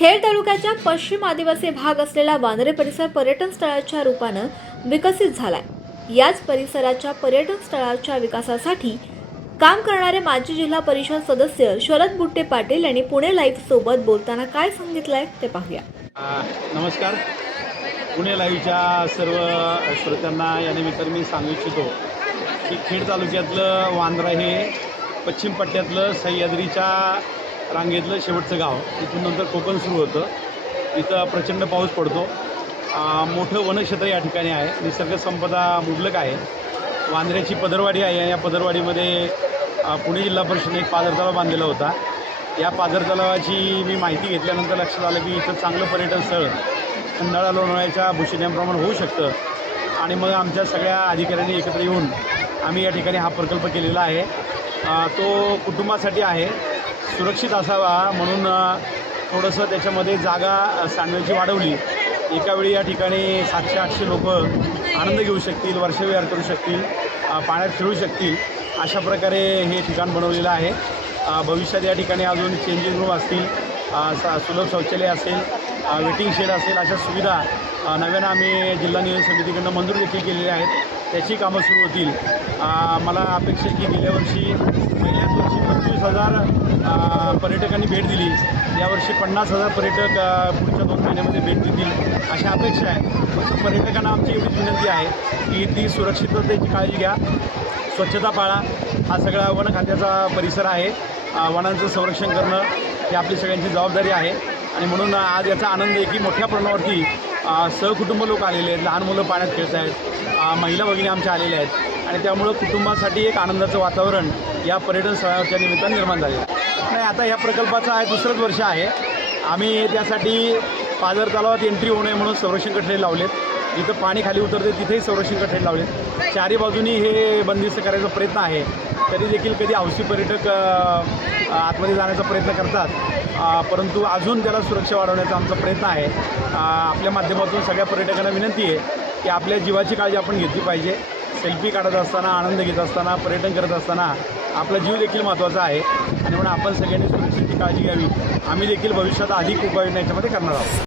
खेड तालुक्याच्या पश्चिम आदिवासी भाग असलेला वांद्रे परिसर पर्यटन स्थळाच्या रूपानं विकसित झालाय. याच परिसराच्या पर्यटन स्थळाच्या विकासासाठी काम करणारे माजी जिल्हा परिषद सदस्य शरद बुट्टे पाटील यांनी पुणे लाईव्ह सोबत बोलताना काय सांगितलंय ते पाहूया. नमस्कार. पुणे लाईव्हच्या सर्व श्रोत्यांना या निमित्ताने मी सांगू इच्छितो की खेड तालुक्यातलं वांद्रा हे पश्चिम पट्ट्यातलं सह्याद्रीच्या रांगेतलं शेवटचं गाव. तिथून नंतर कोकण सुरू होतं. इथं प्रचंड पाऊस पडतो. मोठं वनक्षेत्र या ठिकाणी आहे. निसर्ग संपदा मुबलक आहे. वांद्र्याची पदरवाडी आहे. या पदरवाडीमध्ये पुणे जिल्हा परिषदेने एक पाझर तलाव बांधलेला होता. या पाझर तलावाची मी माहिती घेतल्यानंतर लक्षात आलं की इथं चांगलं पर्यटन स्थळ खंडाळा लोणावळ्याच्या भूषण्याप्रमाणे होऊ शकतं. आणि मग आमच्या सगळ्या अधिकाऱ्यांनी एकत्र येऊन आम्ही या ठिकाणी हा प्रकल्प केलेला आहे. तो कुटुंबासाठी आहे. सुरक्षित असावा म्हणून थोडंसं त्याच्यामध्ये जागा अ, सांडव्याची वाढवली. एकावेळी या ठिकाणी सातशे आठशे लोक आनंद घेऊ शकतील वर्षविहार करू शकतील पाण्यात खेळू शकतील अशा प्रकारे हे ठिकाण बनवलेलं आहे. भविष्यात या ठिकाणी अजून चेंजिंग रूम असतील सा सुलभ शौचालय असेल वेटिंग शेड असेल अशा सुविधा नव्यानं आम्ही जिल्हा नियोजन समितीकडनं मंजूर देखील केलेल्या आहेत. त्याची कामं सुरू होतील. मला अपेक्षा की गेल्या वर्षी पहिल्या वर्षी पंचवीस हजार पर्यटकांनी भेट दिली. यावर्षी पन्नास हजार पर्यटक पुढच्या दोन महिन्यामध्ये भेट देतील अशा अपेक्षा आहे. फक्त पर्यटकांना आमची एवढीच विनंती आहे की ती सुरक्षिततेची काळजी घ्या. स्वच्छता पाळा. हा सगळा वन खात्याचा परिसर आहे. वनांचं संरक्षण करणं ही आपली सगळ्यांची जबाबदारी आहे. आणि म्हणून आज याचा आनंद आहे की मोठ्या प्रमाणावरती सहकुटुंब लोक आलेले आहेत लहान मुलं पाण्यात खेळत आहेत महिला भगिनी आमच्या आलेल्या आहेत. आणि त्यामुळं कुटुंबासाठी एक आनंदाचं वातावरण या पर्यटन स्थळाच्या निमित्तानं निर्माण झालेलं आहे. नाही आता ह्या प्रकल्पाचं आहे दुसरंच वर्ष आहे. आम्ही त्यासाठी पाझर तलावात एंट्री होऊ नये म्हणून संरक्षण कठडे लावलेत. जिथं पाणी खाली उतरते तिथेही संरक्षण कठडे लावले. चारी बाजूनी हे बंदिस्त करायचा प्रयत्न आहे. तरी देखील कधी हौसी पर्यटक आतमध्ये जाण्याचा प्रयत्न करतात. परंतु अजून त्याला सुरक्षा वाढवण्याचा आमचा प्रयत्न आहे. आपल्या माध्यमातून सगळ्या पर्यटकांना विनंती आहे की आपल्या जीवाची काळजी आपण घेतली पाहिजे. सेल्फी काढत असताना आनंद घेत असताना पर्यटन करत असताना आपला जीव देखील महत्त्वाचा आहे. आणि म्हणून आपण सगळ्यांनी सुरक्षेची काळजी घ्यावी. आम्ही देखील भविष्यात अधिक उपाययोजना याच्यामध्ये करणार आहोत.